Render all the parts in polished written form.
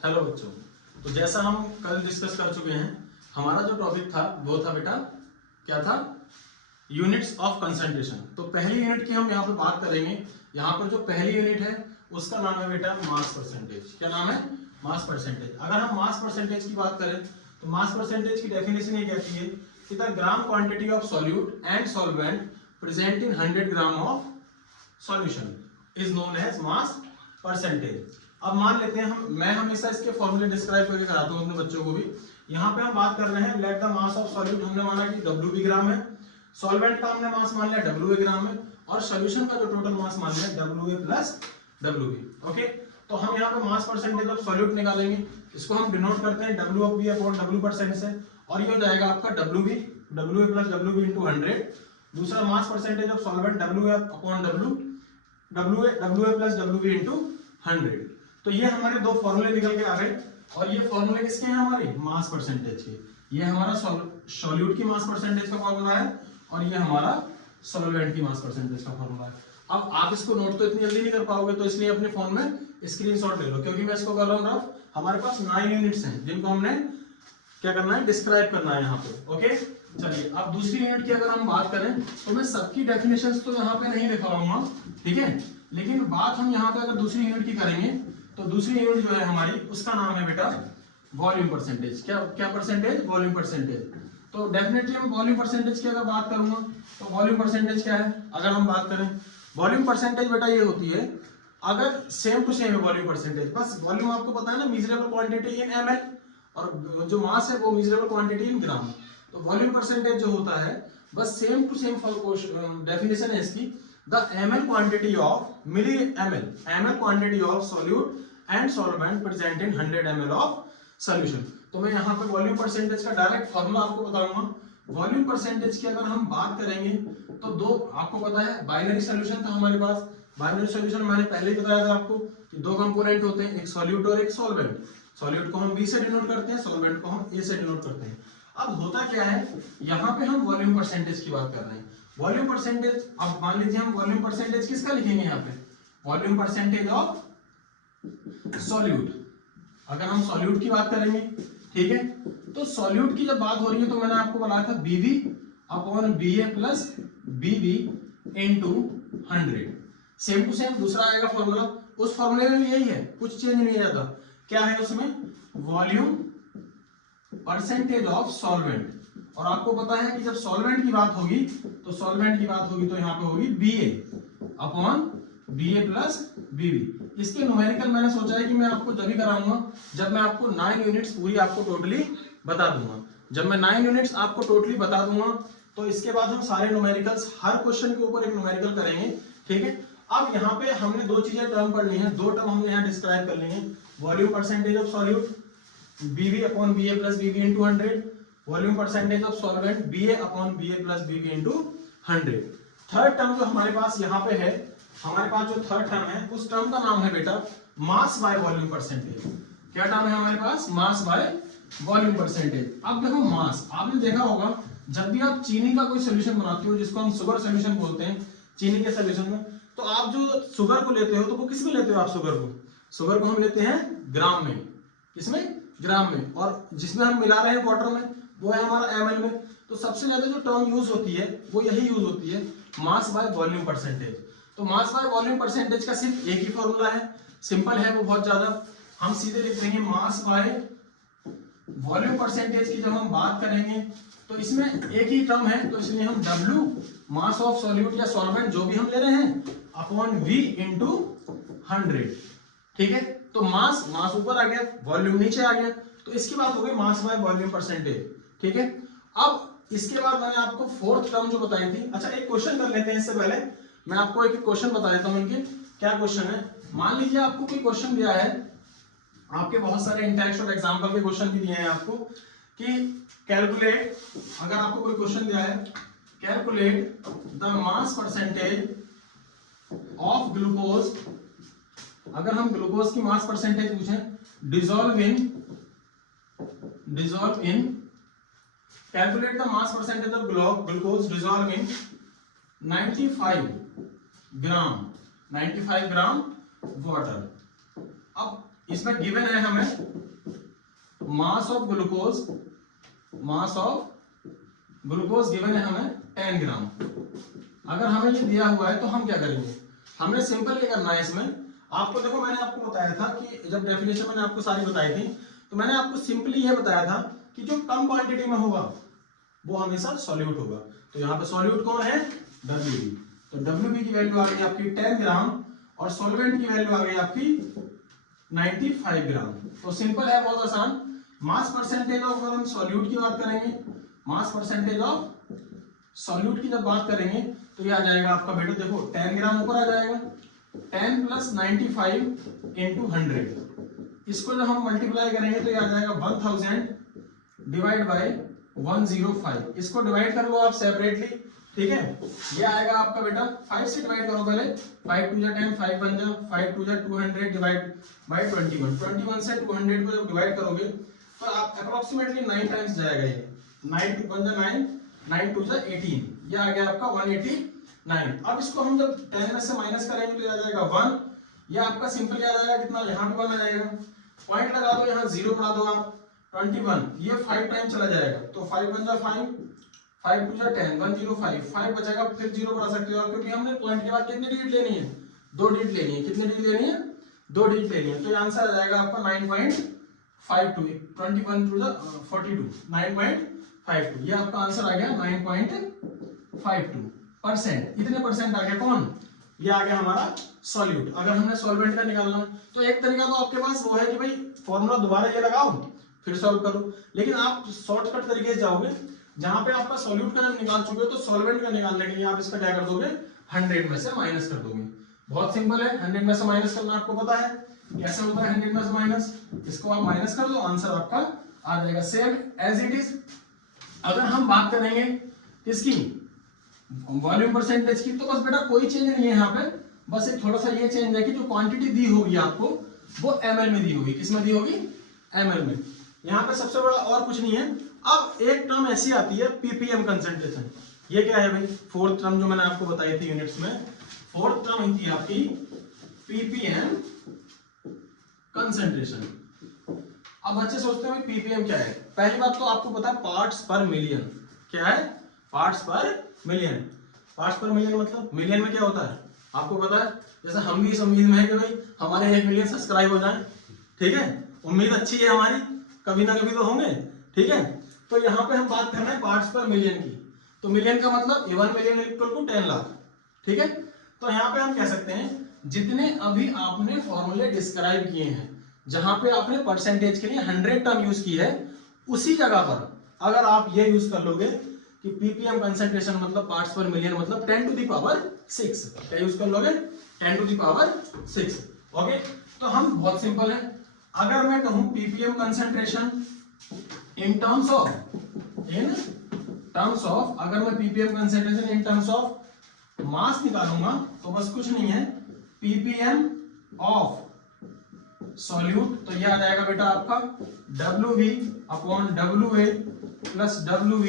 Hello बच्चों, तो जैसा हम कल डिस्कस कर चुके हैं, हमारा जो टॉपिक था वो था बेटा, क्या था? Units of concentration. तो पहली यूनिट की हम यहाँ पे बात करेंगे। यहाँ पर जो पहली यूनिट है उसका नाम है बेटा मास परसेंटेज। क्या नाम है? Mass percentage. अगर हम मास परसेंटेज की बात करें तो मास परसेंटेज की डेफिनेशन ये कहती है कि the gram quantity of solute and solvent present in 100 gram of solution is known as mass percentage. अब मान लेते हैं मैं हमेशा इसके फॉर्मूले डिस्क्राइब करके कराता हूं अपने बच्चों को भी। यहाँ पे हम बात कर रहे हैं let the mass of solute, हमने माना कि WB ग्राम है, सॉल्वेंट का हमने मास मान लिया WA ग्राम है, और सॉल्यूशन का जो टोटल मास मान लिया WA प्लस WB। ओके, तो हम यहाँ पे मास परसेंटेज ऑफ सॉल्यूट निकालेंगे। इसको हम डिनोट करते हैं W of B upon W% से, और ये हो जाएगा आपका WA प्लस WB इंटू 100। दूसरा mass percentage of solvent WA upon WA plus WB into 100। तो ये हमारे दो फॉर्मूले निकल के आ गए, और ये फॉर्मूले किसके हैं? हमारे मास परसेंटेज के। ये हमारा सॉल्यूट की मास परसेंटेज का फॉर्मूला है, और ये हमारा सॉल्वेंट की मास परसेंटेज का फॉर्मूला है। अब आप इसको नोट तो इतनी जल्दी नहीं कर पाओगे, तो इसलिए अपने फोन में स्क्रीनशॉट ले लो, क्योंकि मैं इसको कर रहा हूँ रफ। हमारे पास 9 यूनिट्स हैं जिनको हमने क्या करना है? डिस्क्राइब करना है यहाँ पे। ओके, चलिए अब दूसरी यूनिट की अगर हम बात करें तो मैं सबकी डेफिनेशंस तो यहाँ पे नहीं दिखाऊंगा, ठीक है, लेकिन बात हम यहाँ पे अगर दूसरी यूनिट की करेंगे तो दूसरी यूनिट जो है हमारी, उसका नाम है बेटा वॉल्यूम परसेंटेज। क्या परसेंटेज? Volume percentage. तो डेफिनेटली हम वॉल्यूम परसेंटेज की अगर बात करूंगा तो वॉल्यूम परसेंटेज क्या है? अगर हम बात करें वॉल्यूम परसेंटेज बेटा, ये होती है अगर सेम टू सेम है वॉल्यूम परसेंटेज। बस वॉल्यूम आपको पता है ना, मेजरेबल क्वांटिटी इन ml, और जो मास है वो मेजरेबल क्वांटिटी इन ग्राम। तो वॉल्यूम परसेंटेज जो होता है बस सेम टू सेम डेफिनेशन है इसकी, the ml quantity of milli ml quantity of solute and solvent present in 100 ml of solution. तो मैं यहाँ पे वॉल्यूम परसेंटेज का डायरेक्ट फॉर्मूला आपको बताऊंगा। वॉल्यूम परसेंटेज की अगर हम बात करेंगे तो दो, आपको पता है बाइनरी सॉल्यूशन था हमारे पास। बाइनरी सॉल्यूशन मैंने पहले ही बताया था आपको कि दो कंपोनेंट होते हैं, एक सॉल्यूट और एक सॉल्वेंट। सॉल्यूट को हम B से डिनोट करते हैं, सॉल्वेंट को हम A से डिनोट करते हैं। अब होता क्या है, यहाँ पे हम वॉल्यूम परसेंटेज की बात कर रहे हैं। वॉल्यूम परसेंटेज, अब मान लीजिए हम वॉल्यूम परसेंटेज किसका लिखेंगे यहाँ पे? Volume percentage of solute. अगर हम सॉल्यूट की बात करेंगे, ठीक है, तो सॉल्यूट की जब बात हो रही है तो मैंने आपको बताया था BB upon BA plus BB into 100। Same to same दूसरा आएगा फॉर्मूला, उस फॉर्मूले में भी यही है, कुछ चेंज नहीं रहता। क्या है उसमें? Volume percentage of solvent. और आपको पता है कि जब सॉल्वेंट की बात होगी तो यहाँ पे होगी BA upon BA plus BB। इसके न्यूमेरिकल मैंने सोचा है कि मैं आपको जब भी कराऊंगा जब मैं आपको 9 यूनिट्स पूरी आपको टोटली बता दूंगा। जब मैं 9 यूनिट्स आपको टोटली बता दूंगा तो इसके बाद हम सारे न्यूमेरिकल्स, हर क्वेश्चन के ऊपर एक न्यूमेरिकल करेंगे, ठीक है। अब यहाँ पे हमने दो चीजें टर्म पढ़नी है, दो टर्म हमने यहाँ डिस्क्राइब कर ली है। Volume percentage of solute BB upon BA plus BB into 100, volume percentage of solvent BA upon BA plus BB into 100। Third term जो हमारे पास यहाँ पे है, हमारे पास जो थर्ड टर्म है उस टर्म का नाम है बेटा मास बाय वॉल्यूम परसेंटेज। क्या टर्म है हमारे पास? Mass by volume percentage. अब देखो मास, आपने देखा होगा जब भी आप चीनी का कोई सोल्यूशन बनाते हो, जिसको हम शुगर सोल्यूशन बोलते हैं, चीनी के सोल्यूशन में, तो आप जो शुगर को लेते हो तो वो किस में लेते हो? आप शुगर को हम लेते हैं ग्राम में। किसमें? ग्राम में। और जिसमें हम मिला रहे हैं वाटर में वो है हमारा ml में। तो सबसे ज्यादा जो टर्म यूज होती है वो यही यूज होती है, मास बाय वॉल्यूम परसेंटेज। तो मास बाय वॉल्यूम परसेंटेज का सिर्फ एक ही फॉर्मूला है, सिंपल है वो बहुत ज्यादा। हम सीधे लिख देंगे मास बाय वॉल्यूम परसेंटेज की जब हम बात करेंगे तो इसमें एक ही टर्म है, तो इसलिए हम W मास ऑफ सॉल्यूट या सॉल्वेंट जो भी हम ले रहे हैं अपॉन V इंटू 100, ठीक है। तो मास ऊपर आ गया, वॉल्यूम नीचे आ गया, तो इसकी बात हो गई मास बाय वॉल्यूम परसेंटेज, ठीक है। अब इसके बाद मैंने आपको फोर्थ टर्म जो बताई थी, अच्छा एक क्वेश्चन कर लेते हैं इससे पहले। मैं आपको एक क्वेश्चन बता देता हूं इनके। क्या क्वेश्चन है? मान लीजिए आपको कोई क्वेश्चन दिया है, आपके बहुत सारे इंटेक्स्ट और एग्जाम्पल के क्वेश्चन भी दिए हैं आपको कि कैलकुलेट, अगर आपको कोई क्वेश्चन दिया है calculate the mass percentage of glucose, अगर हम ग्लूकोज की मास परसेंटेज पूछें, dissolve in calculate the mass percentage of glucose dissolve in 95 gram water. अब इसमें गिवन है हमें मास ऑफ ग्लूकोज गिवन है हमें 10 ग्राम। अगर हमें ये दिया हुआ है तो हम क्या करेंगे, हमें सिंपल ये करना है। इसमें आपको देखो, मैंने आपको बताया था कि जब डेफिनेशन मैंने आपको सारी बताई थी, तो मैंने आपको सिंपली ये बताया था कि जो कम क्वांटिटी में होगा वो हमेशा सॉल्यूट होगा। तो यहाँ पे सॉल्यूट कौन है, WB। तो WB की वैल्यू आ गई आपकी 10 ग्राम और सॉल्वेंट की वैल्यू आ गई आपकी 95 ग्राम। तो सिंपल है, बहुत आसान। मास परसेंटेज ऑफ, अगर हम सॉल्यूट की बात करेंगे, मास परसेंटेज ऑफ सॉल्यूट की जब बात करेंगे तो ये आ जाएगा आपका बेटा, देखो 10 ग्राम ऊपर आ जाएगा, 10 + 95 × 100। इसको जब हम मल्टीप्लाई करेंगे तो ये आ जाएगा 1000 डिवाइड बाय 105। इसको डिवाइड कर लो आप सेपरेटली, ठीक है। ये आएगा आपका बेटा 5 से डिवाइड करो पहले, 5 2 10, 5 1 5 2 200 डिवाइड बाय 21। 21 से 200 को जब डिवाइड करोगे तो आप अप्रोक्सीमेटली 9 टाइम्स जाएगा ये। 9 2 1 9, 9 2 18, ये आ गया आपका 189। अब इसको हम जब 10 में से माइनस करेंगे तो ये आ जाएगा 1। ये आपका सिंपल याद आएगा कितना, यहाँ पे 1 आ जाएगा, पॉइंट लगा दो, यहाँ 0 बढ़ा दो आप, 21। ये 5 टाइम चला जाएगा तो 5 1 5, 5 2 10, 105, 5 बचेगा, फिर 0 बढ़ा सकते हो आप, क्योंकि हमने पॉइंट के बाद कितनी डिजिट लेनी है, 2 डिजिट लेनी है। कितनी डिजिट लेनी है, 2 डिजिट लेनी है। तो ये आंसर आ जाएगा आपका 9.52, 21 2 42, 9.52। ये आपका आंसर आ गया 9.52%। इतने परसेंट आ गया कौन, ये आ गया हमारा सॉल्यूट। अगर हमने सॉल्वेंट का निकालना तो एक तरीका तो आपके पास वो है कि भाई फॉर्मूला दोबारा ये लगाओ फिर सॉल्व करो, लेकिन आप शॉर्टकट तरीके से जाओगे, जहां पे आपका सॉल्यूट का जब निकाल चुके हो तो सॉल्वेंट का निकालने के लिए आप इसका क्या कर दोगे, 100 में से माइनस कर दोगे। बहुत सिंपल है, 100 में से माइनस करना आपको पता है कैसे होता है। 100 में से माइनस, इसको आप माइनस कर दो, आंसर आपका आ जाएगा सेम एज इट इज। अगर हम बात करेंगे किसकी, वॉल्यूम परसेंटेज की, तो बस बेटा कोई चेंज नहीं है यहाँ पे, बस एक थोड़ा सा ये चेंज है कि जो क्वांटिटी दी होगी आपको वो ml में दी होगी। किस में दी होगी, ml में। यहाँ पे सबसे बड़ा और कुछ नहीं है। अब एक टर्म ऐसी आती है ppm कंसंट्रेशन। ये क्या है भाई, फोर्थ टर्म जो मैंने आपको बताई थी यूनिट्स में, फोर्थ टर्म थी आपकी ppm कंसंट्रेशन। अब बच्चे सोचते हैं ppm क्या है। पहली बात तो आपको पता है पार्ट्स पर मिलियन। क्या है, पार्ट्स पर मिलियन। पार्ट्स पर मिलियन मतलब मिलियन में क्या होता है आपको पता है। जैसे हम भी इस उम्मीद में है कि भाई हमारे 1 मिलियन सब्सक्राइब हो जाए, ठीक है, उम्मीद अच्छी है हमारी, कभी ना कभी तो होंगे, ठीक है। तो यहाँ पे हम बात कर रहे हैं पार्ट्स पर मिलियन की, तो मिलियन का मतलब 1 मिलियन इक्वल टू 10 लाख, ठीक है। तो यहाँ पे हम कह सकते हैं जितने अभी आपने फॉर्मूले डिस्क्राइब किए हैं, जहां पे आपने परसेंटेज के लिए 100 टर्म यूज की है, उसी जगह पर अगर आप ये यूज कर लोगे कि ppm कंसंट्रेशन मतलब पार्ट्स पर मिलियन मतलब 10⁶, क्या यूज कर लोगे, 10⁶। ओके, तो हम बहुत सिंपल है, अगर मैं कहूं ppm concentration in terms of, अगर मैं ppm concentration in terms of mass निकालूंगा तो बस कुछ नहीं है, ppm ऑफ सॉल्यूट, तो ये आ जाएगा बेटा आपका WV/WA प्लस WV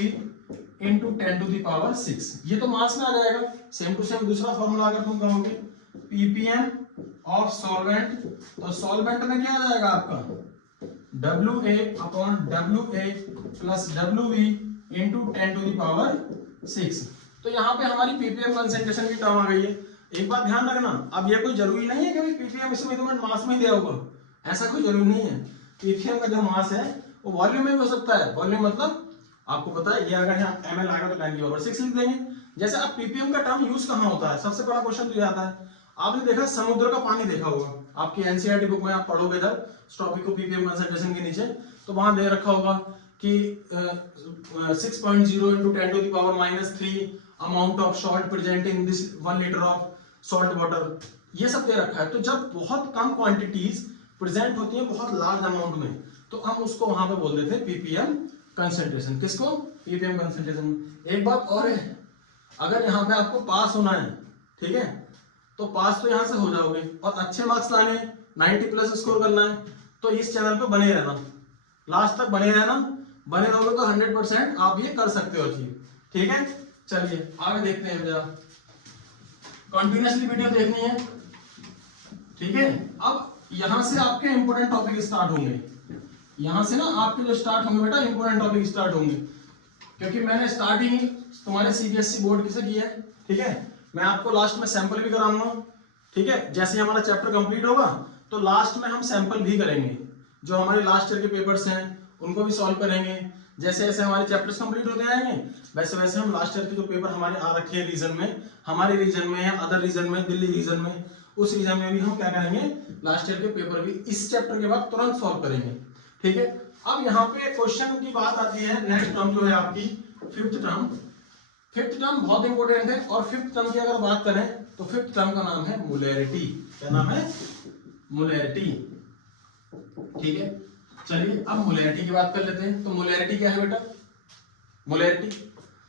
इंटू 10⁶। ये तो मास में आ जाएगा। सेम टू सेम दूसरा फॉर्मूला अगर तुम कहोगे ppm ऑफ सॉल्वेंट, तो सॉल्वेंट में क्या आ जाएगा आपका WA/WA प्लस WV इंटू 10⁶। तो यहाँ पे हमारी ppm कंसंट्रेशन की टर्म आ गई है। एक बात ध्यान रखना, अब ये कोई जरूरी नहीं है कि भाई ppm इसमें मास में दिया होगा, ऐसा कोई जरूरी नहीं है। ppm का जो मास है वो वॉल्यूम में भी हो सकता है। वॉल्यूम मतलब आपको पता है, ये अगर यहाँ ml आएगा तो 10⁶ लिख देंगे। जैसे अब ppm का टर्म यूज कहाँ होता है, सबसे बड़ा क्वेश्चन तो ये आता है, आपने देखा समुद्र का पानी देखा होगा, आपकी एनसीईआरटी बुक में आप पढ़ोगे इधर टॉपिक को ppm कंसंट्रेशन के नीचे, तो वहां दे रखा होगा कि 6.0 into 10⁻³ amount of salt present in this 1 litre of salt water, ये सब दे रखा है। तो जब बहुत कम क्वांटिटीज प्रेजेंट होती है बहुत लार्ज अमाउंट में, तो हम उसको वहां पे बोल देते हैं ppm कंसंट्रेशन। किसको, ppm कंसंट्रेशन। एक बात और है, अगर यहाँ पे आपको पास होना है, ठीक है, तो पास तो यहाँ से हो जाओगे, और अच्छे मार्क्स लाने 90+ स्कोर करना है, तो इस चैनल पे बने रहना, लास्ट तक बने रहना। बने रहोगे तो 100% आप ये कर सकते हो अचीव, ठीक है। चलिए आगे देखते हैं जरा, कंटिन्यूअसली वीडियो देखनी है, ठीक है। अब यहां से आपके इंपोर्टेंट टॉपिक स्टार्ट होंगे, यहां से ना आपके जो स्टार्ट होंगे बेटा इंपोर्टेंट टॉपिक स्टार्ट होंगे, क्योंकि मैंने स्टार्टिंग ही तुम्हारे सीबीएसई बोर्ड की से की है। ठीक है, मैं आपको लास्ट में सैंपल भी कराऊंगा। ठीक है, जैसे ही हमारा चैप्टर कंप्लीट होगा तो लास्ट में हम सैंपल भी करेंगे, जो हमारे लास्ट ईयर के पेपर्स हैं उनको भी सॉल्व करेंगे। जैसे जैसे हमारे चैप्टर्स कंप्लीट होते आएंगे वैसे वैसे हम लास्ट ईयर के जो पेपर हमारे आ रखे हैं रीजन में, हमारे रीजन में या अदर रीजन में, दिल्ली रीजन में, उस रीजन में भी हम क्या करेंगे, लास्ट ईयर के पेपर भी इस चैप्टर के बाद तुरंत सॉल्व करेंगे। ठीक है, अब यहाँ पे क्वेश्चन की बात आती है, नेक्स्ट टर्म जो है आपकी फिफ्थ टर्म। फिफ्थ टर्म बहुत इंपॉर्टेंट है, और फिफ्थ टर्म की अगर बात करें तो फिफ्थ टर्म का नाम है मोलैरिटी। क्या नाम है? मोलैरिटी। ठीक है, चलिए अब मोलैरिटी की बात कर लेते हैं। तो मोलैरिटी क्या है बेटा? मोलैरिटी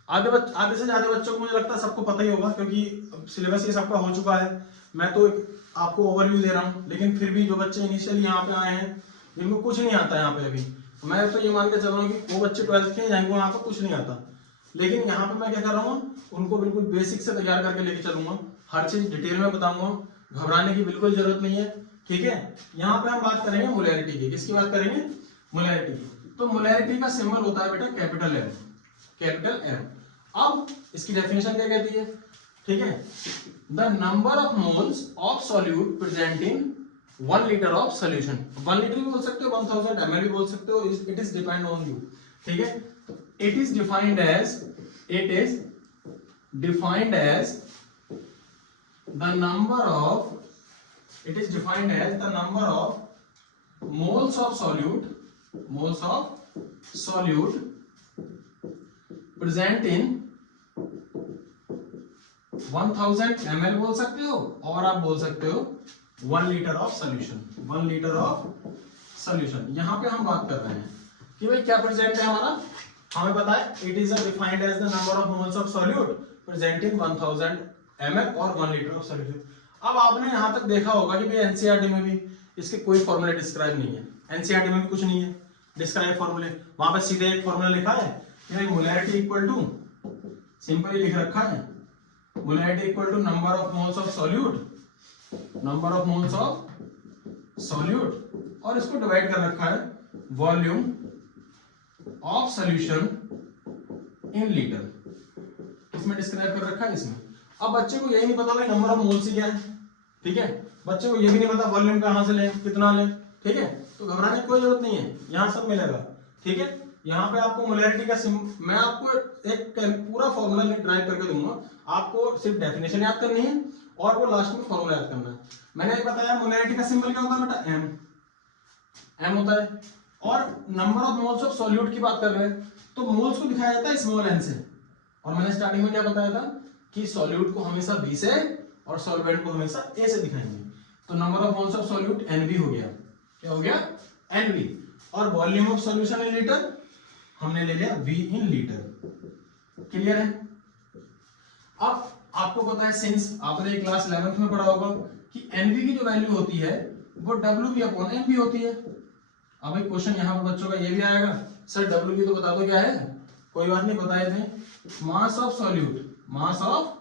आधे से ज्यादा बच्चों को मुझे लगता है सबको पता ही होगा, क्योंकि सिलेबस ये सबका हो चुका है। मैं तो आपको ओवरव्यू दे रहा हूँ, लेकिन फिर भी जो बच्चे इनिशियली यहाँ पे आए हैं जिनको कुछ नहीं आता यहाँ पे अभी, मैं तो ये मान के चल रहा हूँ कि वो बच्चे 12th के जाएंगे वहाँ पे कुछ नहीं आता, लेकिन यहाँ पे मैं क्या कर रहा हूँ, उनको बिल्कुल बेसिक से तैयार करके लेके चलूंगा, हर चीज डिटेल में बताऊंगा, घबराने की बिल्कुल जरूरत नहीं है। ठीक है, यहाँ पे हम बात करेंगे मोलैरिटी की। किसकी बात करेंगे? मोलैरिटी की। तो मोलैरिटी का सिंबल होता है बेटा कैपिटल एम, कैपिटल एम। अब इसकी डेफिनेशन क्या कहती है? ठीक है, the number of moles of solute present in 1 litre of solution. 1 litre भी बोल सकते हो, 1000 ml भी बोल सकते हो, it is depend on you. ठीक है, it is defined as the number of moles of solute present in 1000 ml बोल सकते हो, और आप बोल सकते हो 1 litre of solution. 1 litre of solution यहाँ पे हम बात कर रहे हैं कि भाई क्या प्रेजेंट है हमारा, हमें पता है it is defined as the number of moles of solute present in 1000 ml और 1 लीटर ऑफ सॉल्यूशन। अब आपने यहां तक देखा होगा कि भाई एनसीईआरटी में भी इसके कोई फॉर्मूला डिस्क्राइब नहीं है, एनसीईआरटी में भी कुछ नहीं है डिस्क्राइब फॉर्मूले, वहां पे सीधे एक फॉर्मूला लिखा है कि भाई मोलैरिटी इक्वल टू, सिंपली लिख रखा है molarity equal to number of moles of solute, number of moles of solute, और इसको डिवाइड कर रखा है volume of solution in litre, इसमें डिस्क्राइब कर रखा है इसमें। अब बच्चे को यही नहीं पता भाई नंबर ऑफ मोल्स क्या है। ठीक है, बच्चे को ये भी नहीं पता वॉल्यूम कहां से लें, कितना लें। ठीक है, तो घबराने की कोई जरूरत नहीं है, यहाँ सब मिलेगा। ठीक है, यहाँ पे आपको मोलैरिटी का मैं आपको एक पूरा फॉर्मूला ड्राइव करके दूंगा, आपको सिर्फ डेफिनेशन याद करनी है और वो लास्ट में फॉर्मूला याद करना है। मैंने ये बताया मोलैरिटी का सिंबल क्या होता है बेटा? एम होता है। और number of moles of solute की बात कर रहे हैं तो मोल्स को दिखाया जाता है स्मॉल एन से, और मैंने स्टार्टिंग में क्या बताया था कि सॉल्यूट को हमेशा बी से और सॉल्वेंट को हमेशा ए से दिखाएंगे। तो number of moles of solute NB हो गया, क्या हो गया? एनबी। और volume of solution in litre हमने ले लिया वी इन लीटर। क्लियर है? अब आपको पता है सिंस आपने क्लास 11th में पढ़ा होगा कि एनबी की जो वैल्यू होती है वो डब्ल्यू बी अपॉन एनबी होती है। अब एक क्वेश्चन यहाँ पर बच्चों का ये भी आएगा, सर डब्ल्यू बी तो बता दो क्या है? कोई बात नहीं, बताए थे mass of solute, mass of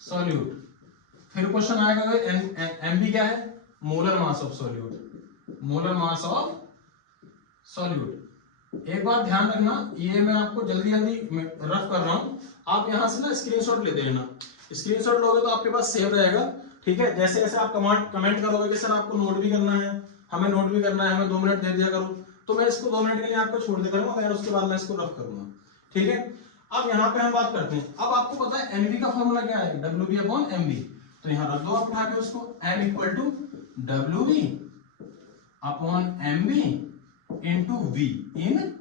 solute. फिर क्वेश्चन आएगा एमबी क्या है? Molar mass of solute, molar mass of solute. एक बात ध्यान रखना, ये मैं आपको जल्दी जल्दी रफ कर रहा हूँ, आप यहाँ से ना स्क्रीनशॉट ले देना, स्क्रीनशॉट लोगे तो आपके पास सेव रहेगा। ठीक है, जैसे जैसे आप कमेंट करोगे कि सर आपको नोट भी करना है, हमें नोट भी करना है, हमें 2 मिनट दे दिया करो, तो मैं इसको 2 मिनट के लिए आपको छोड़ दिया करूंगा, फिर उसके बाद मैं इसको रफ करूंगा। ठीक है, अब यहाँ पे हम बात करते हैं। अब आपको पता है एनबी का फॉर्मूला क्या है? W B upon MB. तो यहाँ रख दो आप उठा के उसको, M equal to W B upon MB into V in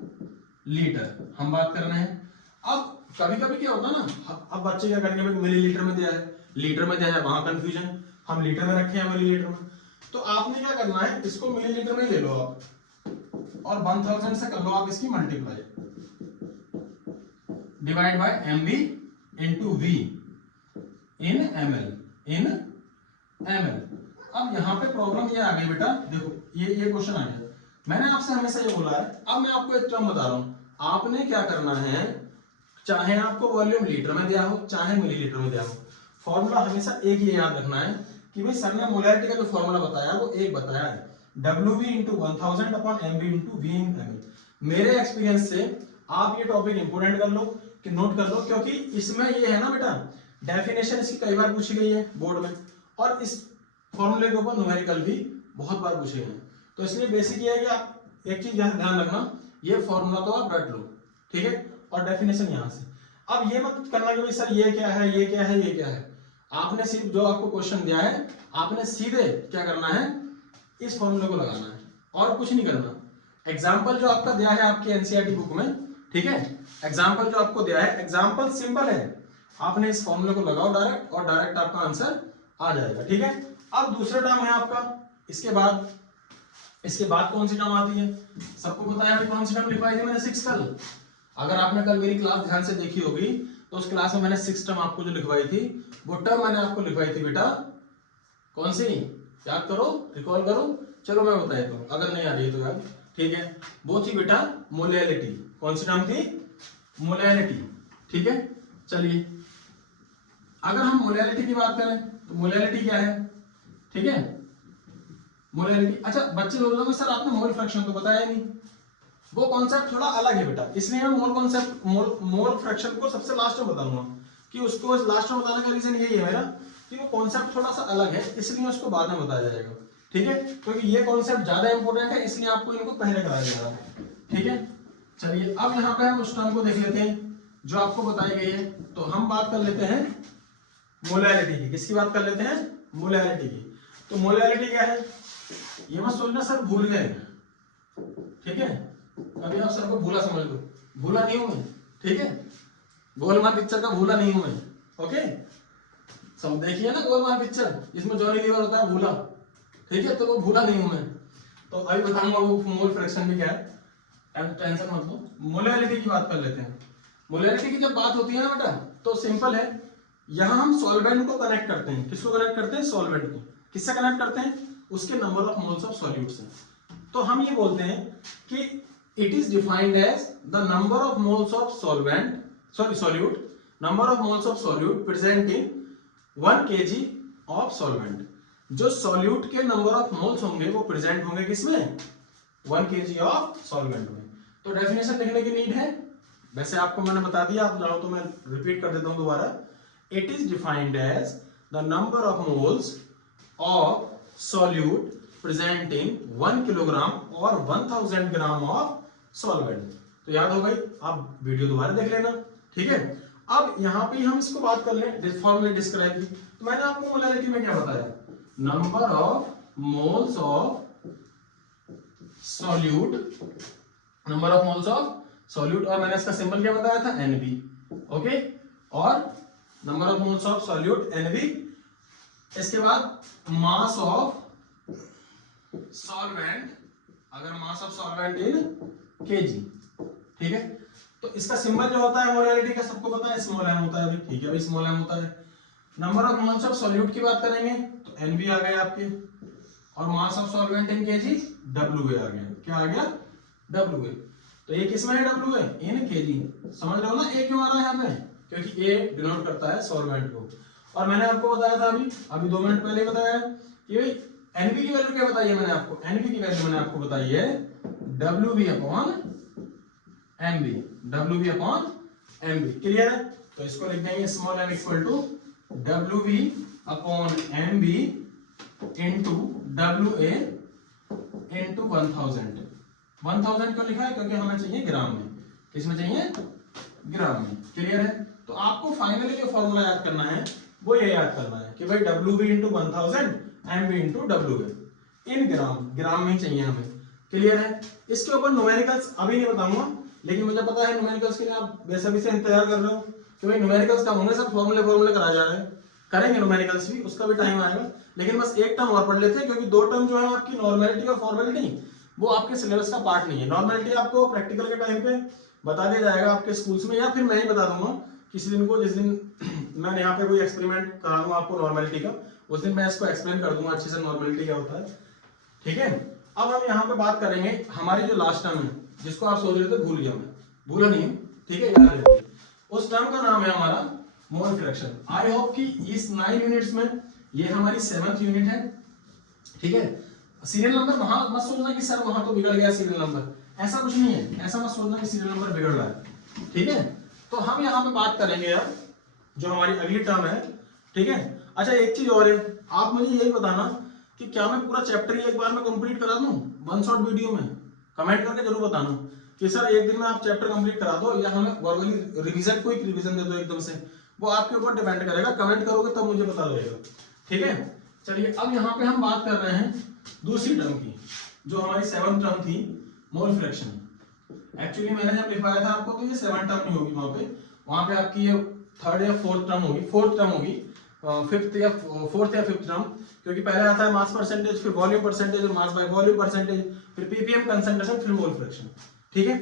litre हम बात कर रहे हैं। अब कभी कभी क्या होता है ना, अब बच्चे क्या करेंगे, मिली लीटर में दिया है, लीटर में दिया है, वहां कंफ्यूजन, हम लीटर में रखे हैं मिली लीटर में। तो आपने क्या करना है, इसको मिली लीटर में ले लो आप, और 1000 से कर लो आप इसकी multiply, divide by MB into V in ml, in ml. अब यहाँ पे प्रॉब्लम ये आ गई बेटा, देखो ये क्वेश्चन आ गया, मैंने आपसे हमेशा ये बोला है, अब मैं आपको एक टर्म बता रहा हूं, आपने क्या करना है, चाहे आपको वॉल्यूम लीटर में दिया हो चाहे मिलीलीटर में दिया हो, फॉर्मूला हमेशा एक ही याद रखना है कि भाई सर ने मोलैरिटी का जो फॉर्मूला बताया वो एक बताया है, WV into 1000 upon MV into V इन ME। मेरे एक्सपीरियंस से आप ये टॉपिक इंपोर्टेंट कर लो, कि नोट कर लो, क्योंकि इसमें ये है ना बेटा, डेफिनेशन इसकी कई बार पूछी गई है बोर्ड में, और इस फॉर्मूले के ऊपर न्यूमेरिकल भी बहुत बार पूछे गए हैं। तो इसलिए बेसिक ये है कि आप एक चीज ध्यान रखना, ये फॉर्मूला तो आप रट लो, ठीक है, और डेफिनेशन यहां से। अब ये मत करना कि भाई सर ये क्या है, ये क्या है, ये क्या है। आपने सिर्फ जो आपको क्वेश्चन दिया है, आपने सीधे क्या करना है, इस फॉर्मूले को लगाना है और कुछ नहीं करना। एग्जाम्पल जो आपका दिया है आपके एनसीईआरटी बुक में, ठीक है, एग्जाम्पल जो आपको दिया है, एग्जाम्पल सिंपल है, आपने इस फॉर्मूले को लगाओ डायरेक्ट, और डायरेक्ट आपका आंसर आ जाएगा, ठीक है। अब दूसरा टर्म है आपका, इसके बाद कौन सी टर्म आती है, सबको पता है कौन सी टर्म लिखवाई थी मैंने, 6 कल। अगर आपने कल मेरी क्लास ध्यान से देखी होगी तो उस क्लास में मैंने 6 टर्म आपको जो लिखवाई थी, वो टर्म मैंने आपको लिखवाई थी बेटा, कौन सी, याद करो, रिकॉल करो, चलो मैं बता देता हूँ, अगर नहीं आ रही है तो यार, ठीक है। वो थी बेटा मोलैलिटी। कौन सी टर्म थी, मोलैलिटी, ठीक है। चलिए अगर हम मोलैलिटी की बात करें तो मोलैलिटी क्या है, ठीक है, मोलैलिटी। अच्छा बच्चे लोग बोलोगे सर आपने मोल फ्रैक्शन तो बताया नहीं, वो कॉन्सेप्ट थोड़ा अलग है बेटा, इसलिए मैं मोल कॉन्सेप्ट मोल फ्रैक्शन को सबसे लास्ट में बताऊंगा, कि उसको लास्ट में बताने का रीजन यही है मेरा कि वो कॉन्सेप्ट थोड़ा सा अलग है, इसलिए उसको बाद में बताया जाएगा, ठीक है, क्योंकि ये कॉन्सेप्ट ज्यादा इंपॉर्टेंट है, इसलिए आपको इनको पहले कराया जाएगा, ठीक है। चलिए अब यहाँ पे हम उस टर्म को देख लेते हैं जो आपको बताई गई है। तो हम बात कर लेते हैं मोलैलिटी की। किसकी बात कर लेते हैं, मोलैलिटी की। तो मोलैलिटी क्या है, ये मत सोचना सर भूल गए, ठीक है, अभी आप सर को भूला समझ लो, भूला नहीं हूं मैं, ठीक है, गोलमाल पिक्चर का भूला नहीं हूं मैं, ओके। सब देखिए ना गोलमाल पिक्चर, इसमें जॉनी लीवर होता है भूला, ठीक है, तो वो भूला नहीं हूं मैं। तो अभी बताऊंगा वो मोल फ्रैक्शन भी क्या है, टेंशन मत लो। मोलैलिटी की बात कर लेते हैं। मोलैलिटी की जब बात होती है ना बेटा, तो सिंपल है, यहां हम सॉल्वेंट को कनेक्ट करते हैं। किसको कनेक्ट करते हैं, सॉल्वेंट को। किससे कनेक्ट करते हैं, उसके number of moles of solute से। तो हम ये बोलते हैं कि it is defined as the number of moles of solvent, solute, number of moles of solute present in 1 kg of solvent. जो सॉल्यूट के नंबर ऑफ मोल्स होंगे वो प्रेजेंट होंगे किसमें, 1 kg ऑफ सॉल्वेंट में। तो डेफिनेशन लिखने की नीड है, वैसे आपको मैंने बता दिया, आप जाओ तो मैं रिपीट कर देता हूं दोबारा। It is defined as the number of moles of solute present in 1 kilogram और 1000 ग्राम ऑफ सॉल्वेंट। तो याद हो गई, आप वीडियो दोबारा देख लेना, ठीक है। अब यहां पे हम इसको बात कर लें, फॉर्मूले डिस्क्राइब की। तो मैंने आपको मोलैलिटी में क्या बताया, number of moles of solute, number of moles of solute, और मैंने इसका सिंबल क्या बताया था, NB, ओके, और number of moles of solute NB। इसके बाद मास ऑफ सॉल्वेंट, अगर mass of solvent in kg, ठीक है। तो इसका सिंबल जो होता है मोलैलिटी का सबको पता है, स्मॉल m होता है अभी, ठीक है भाई, स्मॉल m होता है। Number of moles of solute की बात करेंगे तो NB आ गया आपके, और mass of solvent in kg WA आ गया। क्या आ गया, WA। तो ये किसमें है, WA इन kg। समझ रहे हो ना, A क्यों आ रहा है यहाँ पे, क्योंकि A डिनोट करता है सॉल्वेंट को। और मैंने आपको बताया था अभी 2 मिनट पहले बताया कि भाई NB की वैल्यू क्या बताई है मैंने आपको, NB की वैल्यू मैंने आपको बताई है WB upon MB, WB upon MB, clear है। तो इसको लिख देंगे small m equal to WB upon MB into WA into 1000। 1000 क्यों लिखा है, क्योंकि हमें चाहिए ग्राम में, किसमें चाहिए, ग्राम में, क्लियर है। तो आपको फाइनली जो फॉर्मूला याद करना है वो ये याद करना है कि भाई WB into 1000 MB into WA इन ग्राम में ही चाहिए हमें, क्लियर है। इसके ऊपर न्यूमेरिकल्स अभी नहीं बताऊंगा, लेकिन मुझे पता है न्यूमेरिकल्स के लिए आप बेसब्री से इंतजार कर रहे हो कि भाई न्यूमेरिकल्स कब होंगे, सब फॉर्मूले कराए जा रहे हैं, करेंगे न्यूमेरिकल्स भी, उसका भी टाइम आएगा। लेकिन बस एक टर्म और पढ़ लेते हैं, क्योंकि 2 टर्म जो है आपकी नॉर्मेलिटी और फॉर्मेलिटी, वो आपके सिलेबस का पार्ट नहीं है। नॉर्मेलिटी आपको प्रैक्टिकल के टाइम पे बता दिया जाएगा आपके स्कूल्स में, या फिर मैं ही बता दूंगा किसी दिन को, जिस दिन मैं यहाँ पे कोई एक्सपेरिमेंट कराऊंगा आपको नॉर्मेलिटी का, उस दिन मैं इसको एक्सप्लेन कर दूंगा अच्छे से नॉर्मेलिटी क्या होता है, ठीक है। अब हम यहाँ पे बात करेंगे हमारी जो लास्ट टर्म है, जिसको आप सोच रहे थे भूल गया, मैं भूला नहीं हूँ, ठीक है, याद रखिए। उस टर्म का नाम है हमारा मोल फ्रैक्शन। आई होप कि इस 9 यूनिट्स में ये हमारी 7th यूनिट है, ठीक है। सीरियल नंबर वहां मत सोचना कि सर वहां तो बिगड़ गया सीरियल नंबर, ऐसा कुछ नहीं है, ऐसा मत सोचना कि सीरियल नंबर बिगड़ रहा है, ठीक है। तो हम यहाँ पे बात करेंगे यार जो हमारी अगली टर्म है, ठीक है। अच्छा एक चीज और है, आप मुझे यही बताना कि क्या मैं पूरा चैप्टर एक बार में कंप्लीट करा दूं वन शॉट वीडियो में, कमेंट करके जरूर बताना कि सर एक दिन में आप चैप्टर कंप्लीट करा दो या हमें वर्बली रिवीजन, कोई रिवीजन दे दो एकदम से, वो आपके ऊपर डिपेंड करेगा, कमेंट करोगे तब मुझे पता लगेगा, ठीक है। चलिए अब यहाँ पे हम बात कर रहे हैं दूसरी टर्म की, जो हमारी 7th टर्म थी, मोल फ्रैक्शन। एक्चुअली मैंने जब लिखवाया था आपको तो ये 7th टर्म नहीं होगी, वहां पे आपकी ये 3rd या 4th टर्म होगी, 4th टर्म होगी, 4th या 5th टर्म, क्योंकि पहले आता है मास परसेंटेज, फिर volume percentage, mass by volume percentage, फिर पीपीएम कंसंट्रेशन, फिर मोल फ्रैक्शन, ठीक है।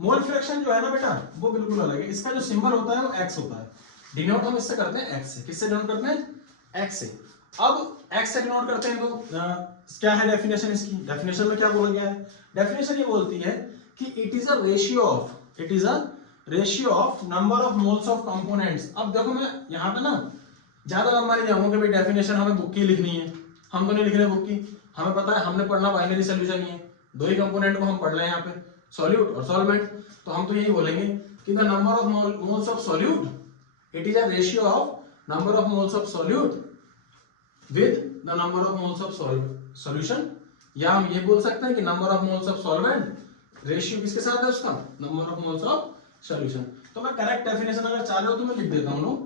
मोल फ्रैक्शन जो है ना बेटा वो बिल्कुल अलग है, इसका जो सिंबल होता है वो एक्स होता है, डिनोट हम इससे करते हैं एक्स से। किससे डिनोट करते हैं? एक्स से। अब एक्स से डिनोट करते हैं तो क्या है डेफिनेशन इसकी? डेफिनेशन में क्या बोला गया है? डेफिनेशन ये बोलती है कि it is a ratio of number of moles of components. अब देखो मैं यहाँ पे ना ज्यादा लंबा नहीं जाऊंगा कि भाई डेफिनेशन हमें बुक की लिखनी है, हम तो नहीं लिख रहे बुक की, हमें पता है हमने पढ़ना बाइनरी सॉल्यूशन ही है, दो ही कंपोनेंट को हम पढ़ रहे हैं यहाँ पे, सॉल्यूट और सॉल्वेंट। तो हम तो यही बोलेंगे कि the number of moles of solute, it is a ratio of number of moles of solute with the number of moles of solution, या हम ये बोल सकते हैं कि number of moles of solvent ratio किसके साथ है उसका? Number of moles of solution. तो मैं करेक्ट डेफिनेशन अगर चाह रहे हो तो मैं लिख देता हूं,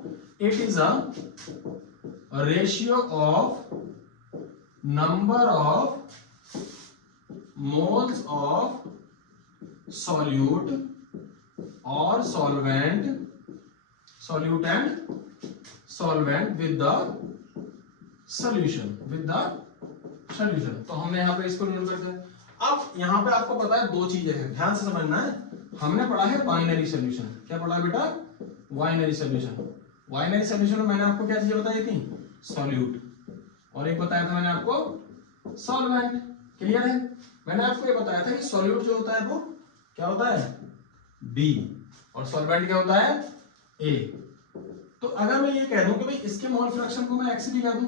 it is a ratio of number of moles of solute or solute and solvent with the solution तो हमने यहाँ पे इसको नोट करते हैं। अब यहाँ पे आपको पता है दो चीजें हैं, ध्यान से समझना है। हमने पढ़ा है बाइनरी सॉल्यूशन, क्या पढ़ा बेटा? Binary solution. बाइनरी सॉल्यूशन में मैंने आपको क्या चीजें बताई थी? सॉल्यूट, और एक बताया था मैंने आपको सॉल्वेंट। क्लियर है? मैंने आपको ये बताया था कि सॉल्यूट जो होता है वो क्या होता है? B, और सॉल्वेंट क्या होता है? A। तो अगर मैं ये कह दूं कि भाई इसके मोल फ्रैक्शन को मैं X भी कह दूं,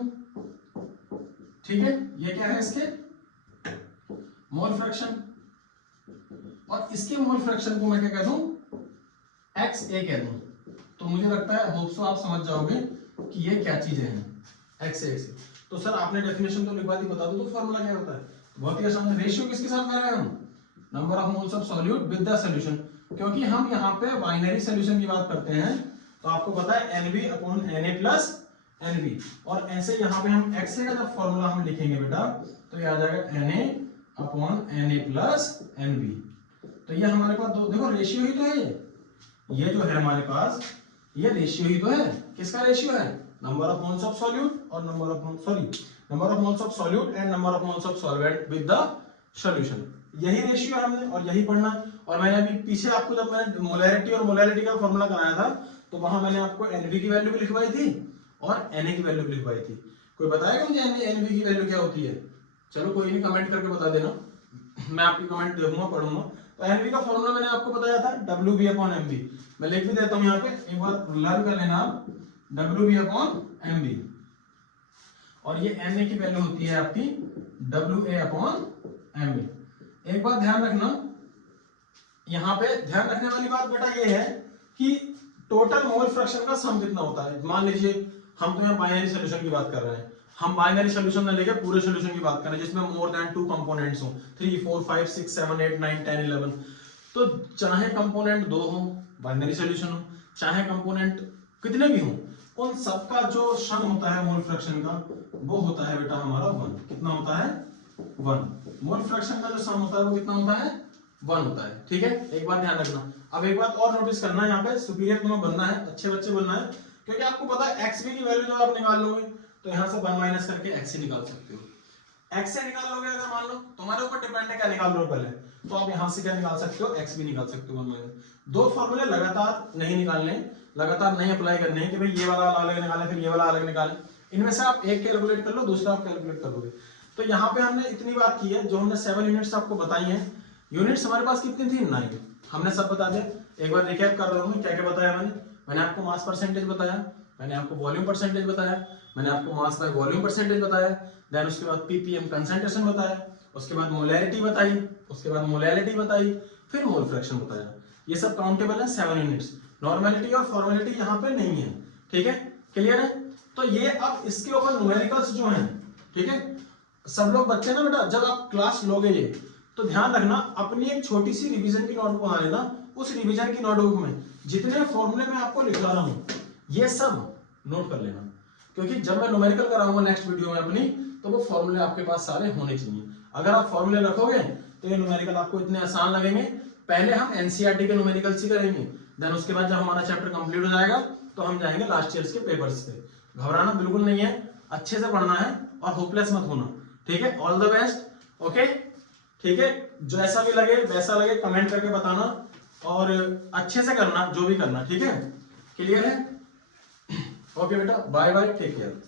ठीक है, ये क्या है इसके मोल फ्रैक्शन, और इसके मोल फ्रैक्शन को मैं क्या कह दूं? XA कह दूं, तो मुझे लगता है होप सो आप समझ जाओगे कि ये क्या चीजें हैं XA। तो सर आपने डेफिनेशन तो लिखवा दी, बता दो तो फॉर्मूला क्या होता है? बहुत ही आसान है, रेशियो किसके साथ कर रहे हैं हम? Number of moles of solute with the solution. क्योंकि हम यहाँ पे बाइनरी सॉल्यूशन की बात करते हैं तो आपको पता है NB upon Na plus NB, और ऐसे यहाँ पे हम XA का जब फॉर्मूला हम लिखेंगे बेटा तो ये आ जाएगा Na upon Na plus NB। तो ये हमारे पास दो, देखो रेशियो ही तो है ये जो है हमारे पास, ये रेशियो ही तो है। किसका रेशियो है? Number of moles of solute और number of moles of solute and number of moles of solvent with the solution. यही रेशियो है हमने और यही पढ़ना। और मैंने अभी पीछे आपको जब मैंने मोलैरिटी और मोलैरिटी का फॉर्मूला कराया था तो वहां मैंने आपको NB की वैल्यू भी लिखवाई थी और Na की वैल्यू भी लिखवाई थी। कोई बताएगा मुझे NB की वैल्यू क्या होती है? चलो कोई नहीं, कमेंट करके बता देना, मैं आपकी कमेंट देखूंगा, पढ़ूंगा। तो NB का फॉर्मूला मैंने आपको बताया था WB अपॉन MB, मैं लिख भी देता हूं यहाँ पे, एक बार लर्न कर लेना आप, WB अपॉन MB, और ये Na की वैल्यू होती है आपकी WA अपॉन MB। एक बात ध्यान रखना, यहाँ पे ध्यान रखने वाली बात बेटा ये है कि टोटल मोल फ्रैक्शन का सम कितना होता है। मान लीजिए हम तो यहाँ बाइनरी सॉल्यूशन की बात कर रहे हैं, हम बाइनरी सॉल्यूशन न लेके पूरे सॉल्यूशन की बात कर रहे हैं जिसमें मोर देन 2 कंपोनेंट्स हो, 3 4 5 6 7 8 9 10 11। तो चाहे कंपोनेंट 2 हो, बाइनरी सॉल्यूशन हो, चाहे कंपोनेंट कितने भी हो, उन सबका जो सम होता है मोल फ्रैक्शन का वो होता है बेटा हमारा 1। कितना होता है? 1। मोल फ्रैक्शन का जो सम होता है वो कितना होता है? 1 होता है। ठीक है, एक बात ध्यान रखना। अब एक बात और नोटिस करना, यहाँ पे सुपीरियर तुम्हें बनना है, अच्छे बच्चे बनना है, क्योंकि आपको पता है XB की वैल्यू जब आप निकाल लोगे तो यहाँ से 1 माइनस करके XC निकाल सकते हो। XA निकाल लोगे अगर मान लो, तुम्हारे ऊपर डिपेंड है क्या निकाल लो पहले, तो आप यहाँ से क्या निकाल सकते हो? XB निकाल सकते हो 1 माइनस। दो फॉर्मूले लगातार नहीं निकालने, लगातार नहीं अप्लाई करने हैं कि भाई ये वाला अलग निकाले फिर ये वाला अलग निकाले, इनमें से आप एक कैलकुलेट कर लो, दूसरा आप कैलकुलेट कर लोगे। तो यहाँ पे हमने इतनी बात की है, जो हमने 7 यूनिट्स आपको बताई हैं। यूनिट्स हमारे पास कितनी थी? 9। हमने सब बता दिया। एक बार रिकैप कर रहा हूँ क्या क्या बताया मैंने आपको मास परसेंटेज बताया, मैंने आपको वॉल्यूम परसेंटेज बताया, मैंने आपको मास बाय वॉल्यूम परसेंटेज बताया, देन उसके बाद पीपीएम कंसंट्रेशन बताया, उसके बाद मोलैरिटी बताई, उसके बाद मोलैलिटी बताई, फिर मोल फ्रैक्शन बताया। ये सब काउंटेबल है 7 यूनिट्स। नॉर्मेलिटी और फॉर्मेलिटी यहाँ पे नहीं है, ठीक है, क्लियर है। तो ये अब इसके ऊपर न्यूमेरिकल्स जो हैं, ठीक है, सब लोग बच्चे ना बेटा जब आप क्लास लोगे ये तो ध्यान रखना अपनी एक छोटी सी रिवीजन की नोटबुक बना लेना। उस रिवीजन की नोटबुक में जितने फॉर्मूले मैं आपको लिखा रहा हूँ ये सब नोट कर लेना, क्योंकि जब मैं न्यूमेरिकल कराऊंगा नेक्स्ट वीडियो में अपनी, तो वो फॉर्मूले आपके पास सारे होने चाहिए। अगर आप फॉर्मूले रखोगे तो ये न्यूमेरिकल आपको इतने आसान लगेंगे। पहले हम एनसीईआरटी के न्यूमेरिकल्स ही करेंगे, देन उसके बाद जब हमारा चैप्टर कंप्लीट हो जाएगा तो हम जाएंगे लास्ट ईयर्स के पेपर्स पे। घबराना बिल्कुल नहीं है, अच्छे से पढ़ना है और होपलेस मत होना, ठीक है। ऑल द बेस्ट, ओके, ठीक है। जो ऐसा भी लगे वैसा लगे कमेंट करके बताना और अच्छे से करना जो भी करना, ठीक है, क्लियर है। ओके बेटा, बाय बाय, टेक केयर।